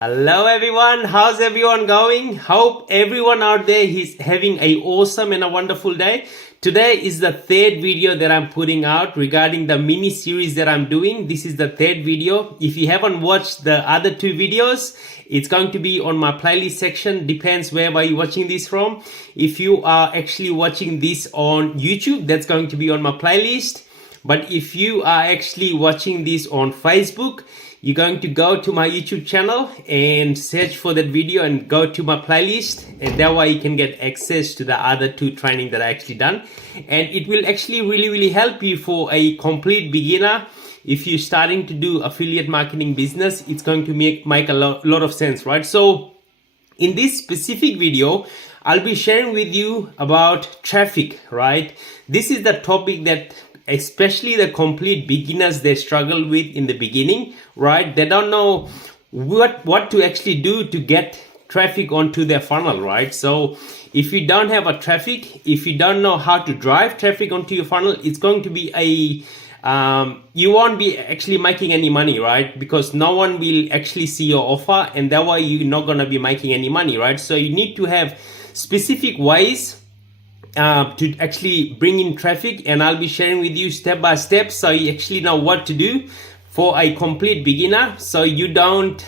Hello everyone, how's everyone going? Hope everyone out there is having a awesome and a wonderful day. Today is the third video that I'm putting out regarding the mini series that I'm doing. This is the third video. If you haven't watched the other two videos, it's going to be on my playlist section. Depends wherever you're watching this from. If you are actually watching this on YouTube, that's going to be on my playlist. But if you are actually watching this on Facebook, you're going to go to my YouTube channel and search for that video and go to my playlist, and that way you can get access to the other two training that I actually done. And it will actually really help you for a complete beginner. If you're starting to do affiliate marketing business, it's going to make a lot of sense, right? So in this specific video, I'll be sharing with you about traffic, right? This is the topic that especially the complete beginners, they struggle with in the beginning, right? They don't know what to actually do to get traffic onto their funnel, right? So if you don't have a traffic, if you don't know how to drive traffic onto your funnel, it's going to be you won't be actually making any money, right? Because no one will actually see your offer, and that way you're not going to be making any money, right? So you need to have specific ways to actually bring in traffic, and I'll be sharing with you step by step so you actually know what to do for a complete beginner, so you don't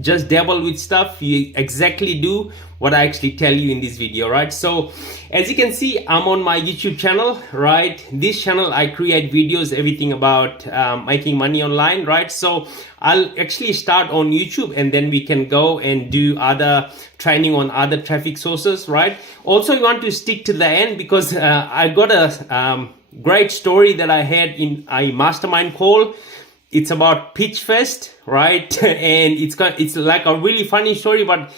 just dabble with stuff. You exactly do what I actually tell you in this video, right? So as you can see, I'm on my YouTube channel, right? This channel, I create videos, everything about making money online, right? So I'll actually start on YouTube, and then we can go and do other training on other traffic sources, right? Also, you want to stick to the end, because I got a great story that I had in a mastermind call. It's about Pitch Fest, right? And it's like a really funny story, but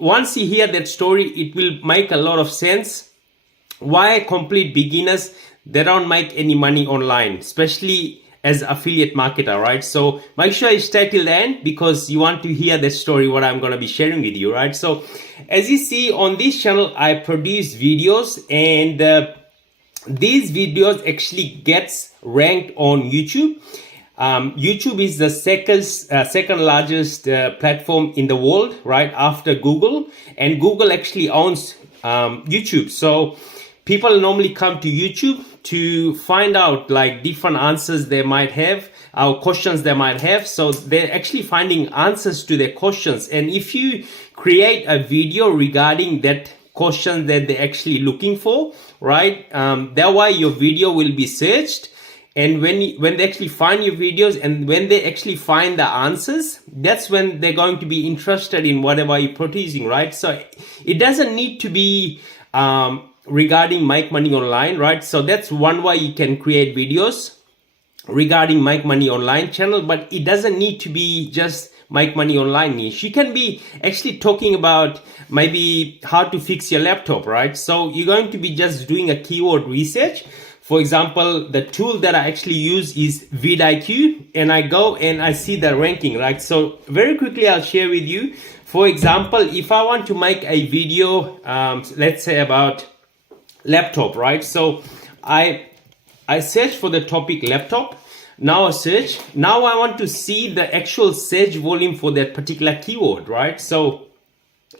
once you hear that story, it will make a lot of sense why complete beginners, they don't make any money online, especially as affiliate marketer, right? So make sure you stay till the end, because you want to hear the story what I'm going to be sharing with you, right? So as you see on this channel, I produce videos, and these videos actually gets ranked on YouTube. YouTube is the second largest platform in the world, right after Google, and Google actually owns YouTube. So people normally come to YouTube to find out like different answers they might have, or questions they might have. So they're actually finding answers to their questions, and if you create a video regarding that question that they're actually looking for, right, that way your video will be searched. And when they actually find your videos, and when they actually find the answers, that's when they're going to be interested in whatever you're producing, right? So it doesn't need to be regarding make money online, right? So that's one way you can create videos regarding make money online channel, but it doesn't need to be just make money online niche. You can be actually talking about maybe how to fix your laptop, right? So you're going to be just doing a keyword research. For example, the tool that I actually use is vidIQ, and I go and I see the ranking, right? So very quickly, I'll share with you. For example, if I want to make a video, let's say about laptop, right? So I search for the topic laptop. Now I search. Now I want to see the actual search volume for that particular keyword, right? So,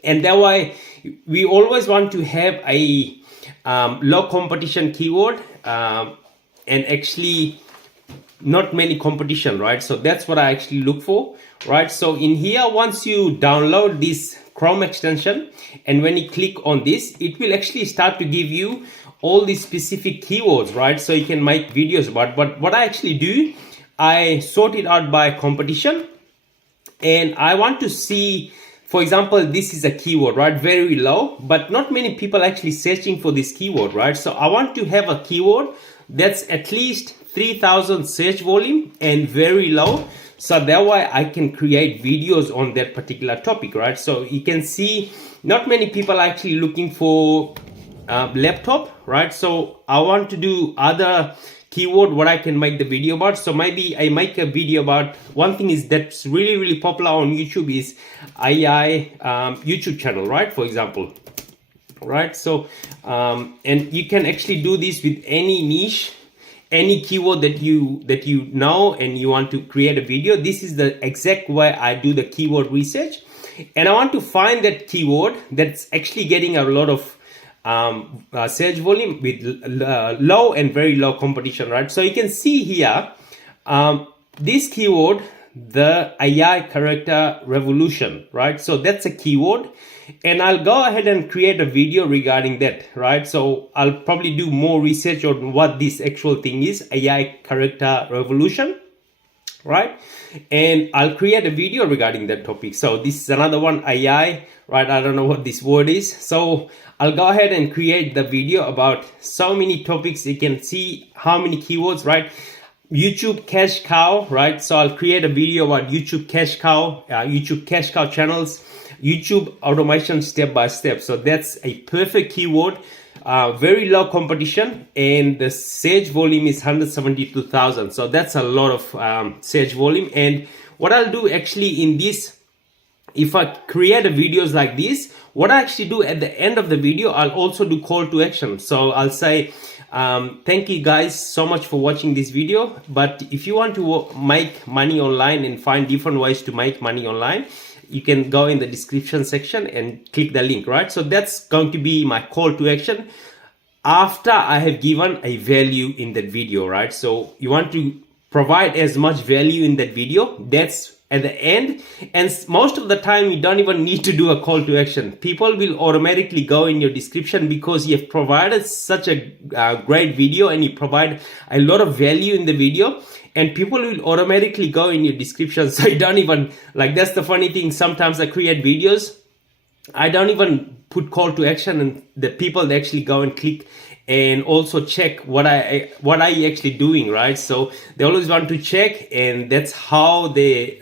and that way, we always want to have a low competition keyword, and actually not many competition, right? So that's what I actually look for, right? So in here, once you download this Chrome extension, and when you click on this, it will actually start to give you all these specific keywords, right? So you can make videos about. But what I actually do, I sort it out by competition, and I want to see, for example, this is a keyword, right? Very low, but not many people actually searching for this keyword, right? So I want to have a keyword that's at least 3,000 search volume and very low. So that way I can create videos on that particular topic, right? So you can see not many people are actually looking for laptop, right? So I want to do other keyword what I can make the video about. So maybe I make a video about one thing is that's really popular on YouTube is AI YouTube channel, right? For example, right? So and you can actually do this with any niche, any keyword that you know and you want to create a video, this is the exact way I do the keyword research. And I want to find that keyword that's actually getting a lot of search volume with low and very low competition, right? So you can see here, this keyword, the AI character revolution, right? So that's a keyword, and I'll go ahead and create a video regarding that, right? So I'll probably do more research on what this actual thing is, AI character revolution, right? And I'll create a video regarding that topic. So this is another one, AI, right? I don't know what this word is. So I'll go ahead and create the video about so many topics. You can see how many keywords, right? YouTube cash cow, right? So I'll create a video about YouTube cash cow channels, YouTube automation step by step. So that's a perfect keyword, very low competition, and the search volume is 172,000. So that's a lot of search volume. And what I'll do actually in this, if I create videos like this, what I actually do at the end of the video, I'll also do call to action. So I'll say, thank you guys so much for watching this video, but if you want to make money online and find different ways to make money online, you can go in the description section and click the link, right? So that's going to be my call to action after I have given a value in that video, right? So you want to provide as much value in that video, that's at the end. And most of the time you don't even need to do a call to action. People will automatically go in your description because you have provided such a great video and you provide a lot of value in the video, and people will automatically go in your description. So you don't even, like, that's the funny thing. Sometimes I create videos, I don't even put call to action, and the people, they actually go and click and also check what are you actually doing, right? So they always want to check, and that's how they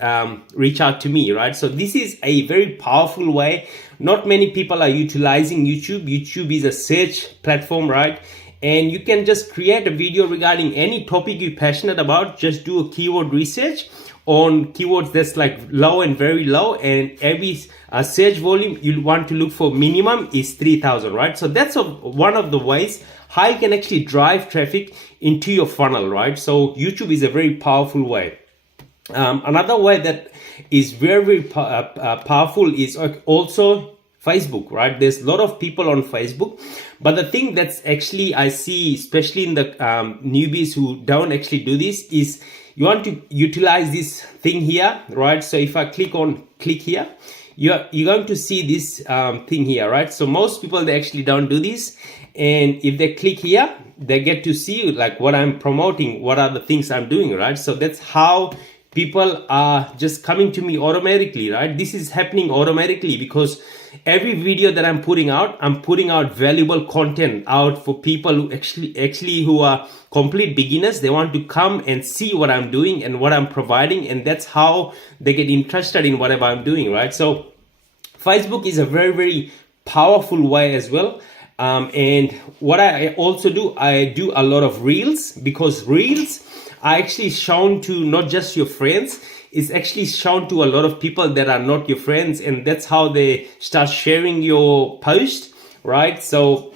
reach out to me, right? So this is a very powerful way. Not many people are utilizing YouTube. YouTube is a search platform, right? And you can just create a video regarding any topic you're passionate about. Just do a keyword research on keywords that's like low and very low, and every search volume you want to look for minimum is 3,000, right? So that's one of the ways how you can actually drive traffic into your funnel, right? So YouTube is a very powerful way. Another way that is very powerful is also Facebook, right? There's a lot of people on Facebook, but the thing that's actually I see, especially in the newbies who don't actually do this, is you want to utilize this thing here, right? So if I click here, you're going to see this thing here, right? So most people, they actually don't do this, and if they click here, they get to see like what I'm promoting, what are the things I'm doing, right? So that's how people are just coming to me automatically, right? This is happening automatically because every video that I'm putting out valuable content out for people who actually who are complete beginners. They want to come and see what I'm doing and what I'm providing, and that's how they get interested in whatever I'm doing, right? So Facebook is a very, very powerful way as well. And what I also do, I do a lot of reels, because reels are actually shown to not just your friends, it's actually shown to a lot of people that are not your friends, and that's how they start sharing your post, right? So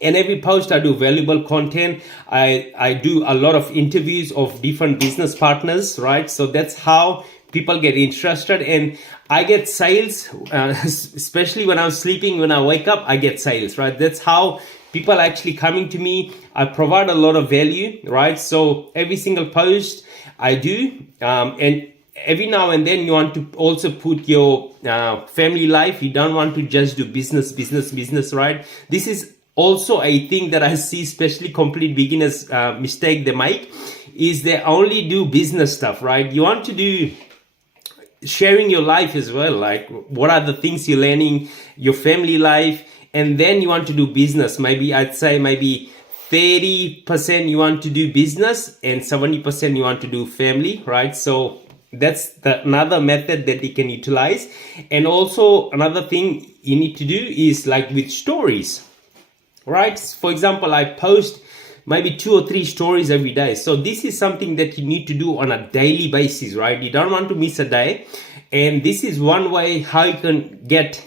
in every post I do valuable content. I do a lot of interviews of different business partners, right? So that's how people get interested, and I get sales, especially when I'm sleeping. When I wake up, I get sales, right? That's how people are actually coming to me. I provide a lot of value, right? So every single post I do, and every now and then you want to also put your family life. You don't want to just do business, right? This is also a thing that I see, especially complete beginners mistake they make, is they only do business stuff, right? You want to do sharing your life as well, like what are the things you're learning, your family life, and then you want to do business. Maybe I'd say maybe 30% you want to do business and 70% you want to do family, right? So that's another method that you can utilize. And also another thing you need to do is like with stories, right? For example, I post maybe 2 or 3 stories every day. So this is something that you need to do on a daily basis, right? You don't want to miss a day. And this is one way how you can get,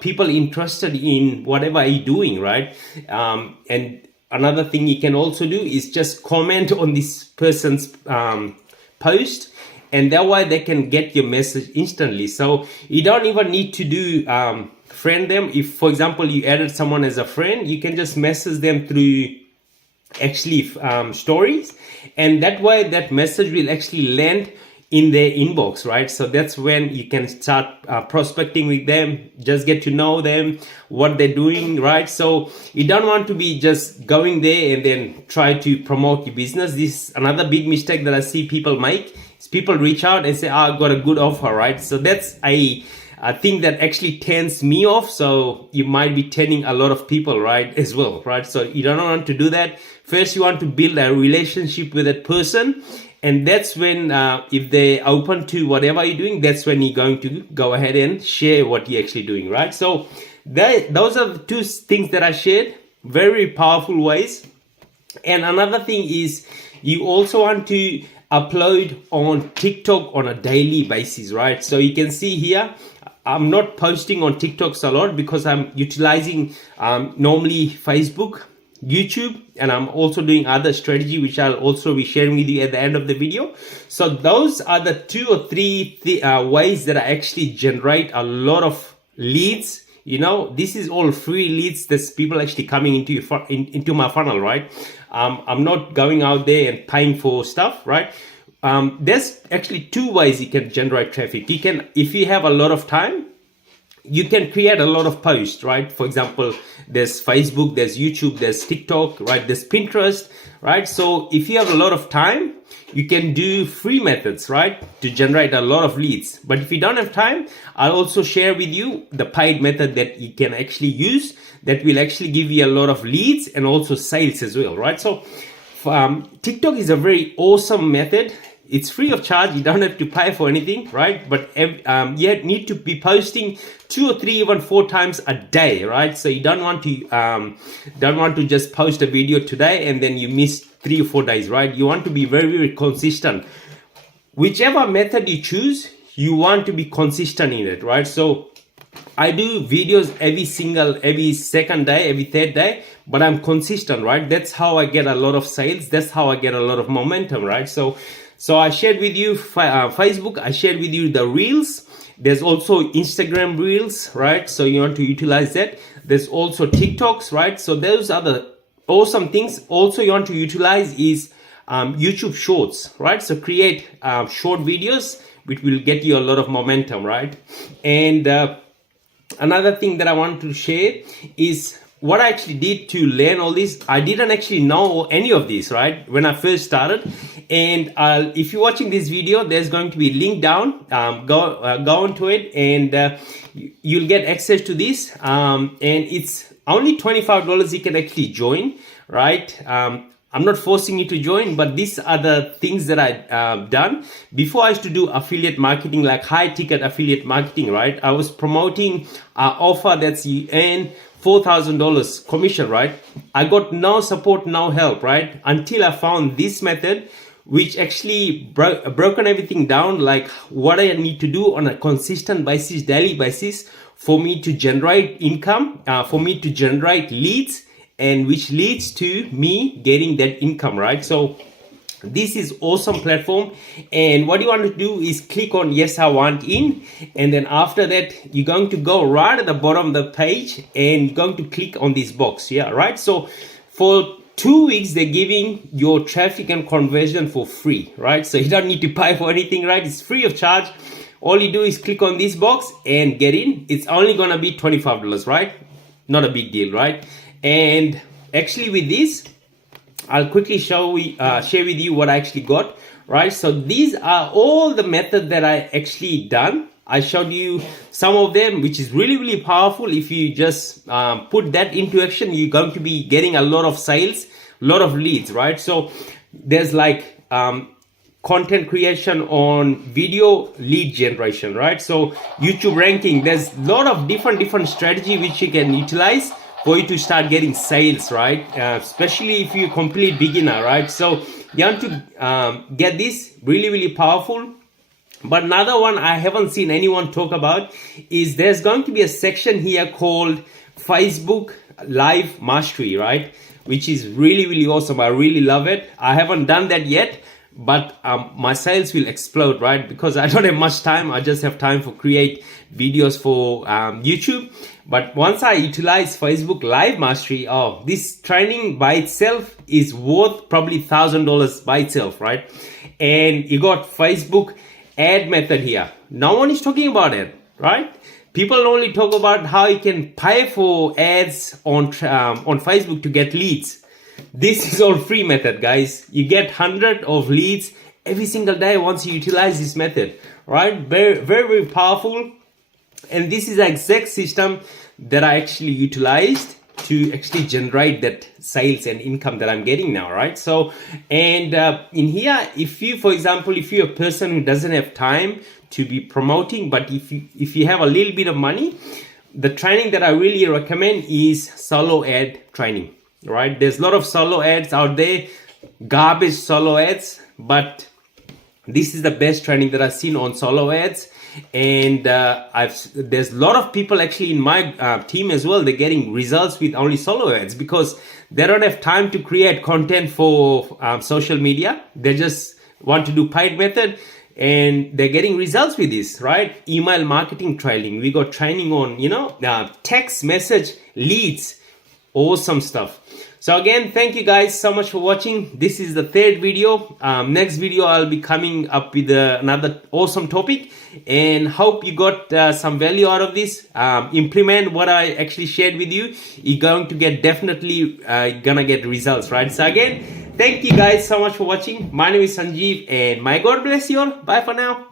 people interested in whatever you're doing, right? And another thing you can also do is just comment on this person's post, and that way they can get your message instantly. So you don't even need to do friend them. If, for example, you added someone as a friend, you can just message them through actually stories, and that way that message will actually land in their inbox, right? So that's when you can start prospecting with them, just get to know them, what they're doing, right? So you don't want to be just going there and then try to promote your business. This is another big mistake that I see people make, is people reach out and say, I got a good offer, right? So that's a thing that actually turns me off. So you might be turning a lot of people, right, as well, right? So you don't want to do that. First, you want to build a relationship with that person. And that's when, if they're open to whatever you're doing, that's when you're going to go ahead and share what you're actually doing, right? So those are the two things that I shared, very powerful ways. And another thing is you also want to upload on TikTok on a daily basis, right? So you can see here, I'm not posting on TikToks a lot because I'm utilizing normally Facebook, YouTube, and I'm also doing other strategy, which I'll also be sharing with you at the end of the video. So those are the 2 or 3 ways that I actually generate a lot of leads. You know, this is all free leads. That's people actually coming into my funnel, right? I'm not going out there and paying for stuff, right? There's actually 2 ways you can generate traffic. You can, if you have a lot of time, you can create a lot of posts, right? For example, there's Facebook, there's YouTube, there's TikTok, right? There's Pinterest, right? So if you have a lot of time, you can do free methods, right, to generate a lot of leads. But if you don't have time, I'll also share with you the paid method that you can actually use that will actually give you a lot of leads and also sales as well, right? So TikTok is a very awesome method. It's free of charge. You don't have to pay for anything, right? But you need to be posting 2 or 3, even 4 times a day, right? So you don't want to just post a video today and then you miss 3 or 4 days, right? You want to be very, very consistent. Whichever method you choose, you want to be consistent in it, right? So I do videos every second day, every third day, but I'm consistent, right? That's how I get a lot of sales. That's how I get a lot of momentum, right? So I shared with you Facebook. I shared with you the Reels. There's also Instagram Reels, right? So you want to utilize that. There's also TikToks, right? So those are the awesome things. Also, you want to utilize is YouTube Shorts, right? So create short videos, which will get you a lot of momentum, right? And another thing that I want to share is what I actually did to learn all this. I didn't actually know any of this, right, when I first started. And if you're watching this video, there's going to be a link down. Go onto it, and you'll get access to this. And it's only $25 you can actually join, right? I'm not forcing you to join, but these are the things that I've done. Before, I used to do affiliate marketing, like high ticket affiliate marketing, right? I was promoting an offer that's you earn $4,000 commission, right? I got no support, no help, right? Until I found this method, which actually broken everything down, like what I need to do on a consistent basis, daily basis, for me to generate income, for me to generate leads, and which leads to me getting that income, right? So this is awesome platform. And what you want to do is click on yes, I want in, and then after that you're going to go right at the bottom of the page and you're going to click on this box, yeah, right? So for 2 weeks they're giving your traffic and conversion for free, right? So you don't need to pay for anything, right? It's free of charge. All you do is click on this box and get in. It's only gonna be $25, right? Not a big deal, right? And actually with this, I'll quickly share with you what I actually got, right? So these are all the methods that I actually done. I showed you some of them, which is really, really powerful. If you just put that into action, you're going to be getting a lot of sales, a lot of leads, right? So there's like content creation on video lead generation, right? So YouTube ranking, there's a lot of different strategy which you can utilize for you to start getting sales, right? Especially if you're a complete beginner, right? So you want to get this really, really powerful. But another one I haven't seen anyone talk about is there's going to be a section here called Facebook Live Mastery, right? which is really awesome. I really love it. I haven't done that yet, but my sales will explode, right? Because I don't have much time. I just have time for create videos for YouTube. But once I utilize Facebook Live Mastery, oh, this training by itself is worth probably $1,000 by itself, right? And you got Facebook ad method here. No one is talking about it, right? People only talk about how you can pay for ads on Facebook to get leads. This is all free method, guys. You get 100 of leads every single day once you utilize this method, right? Very powerful. And this is the exact system that I actually utilized to actually generate that sales and income that I'm getting now, right? So, and in here, if you, for example, if you're a person who doesn't have time to be promoting, but if you have a little bit of money, the training that I really recommend is solo ad training, right? There's a lot of solo ads out there, garbage solo ads, but this is the best training that I've seen on solo ads. And there's a lot of people actually in my team as well. They're getting results with only solo ads because they don't have time to create content for social media. They just want to do paid method, and they're getting results with this, right? Email marketing training. We got training on, text message leads, awesome stuff. So again, thank you guys so much for watching. This is the third video. Next video, I'll be coming up with another awesome topic, and hope you got some value out of this. Implement what I actually shared with you. You're going to get definitely gonna get results, right? So again, thank you guys so much for watching. My name is Sanjeev, and my God bless you all. Bye for now.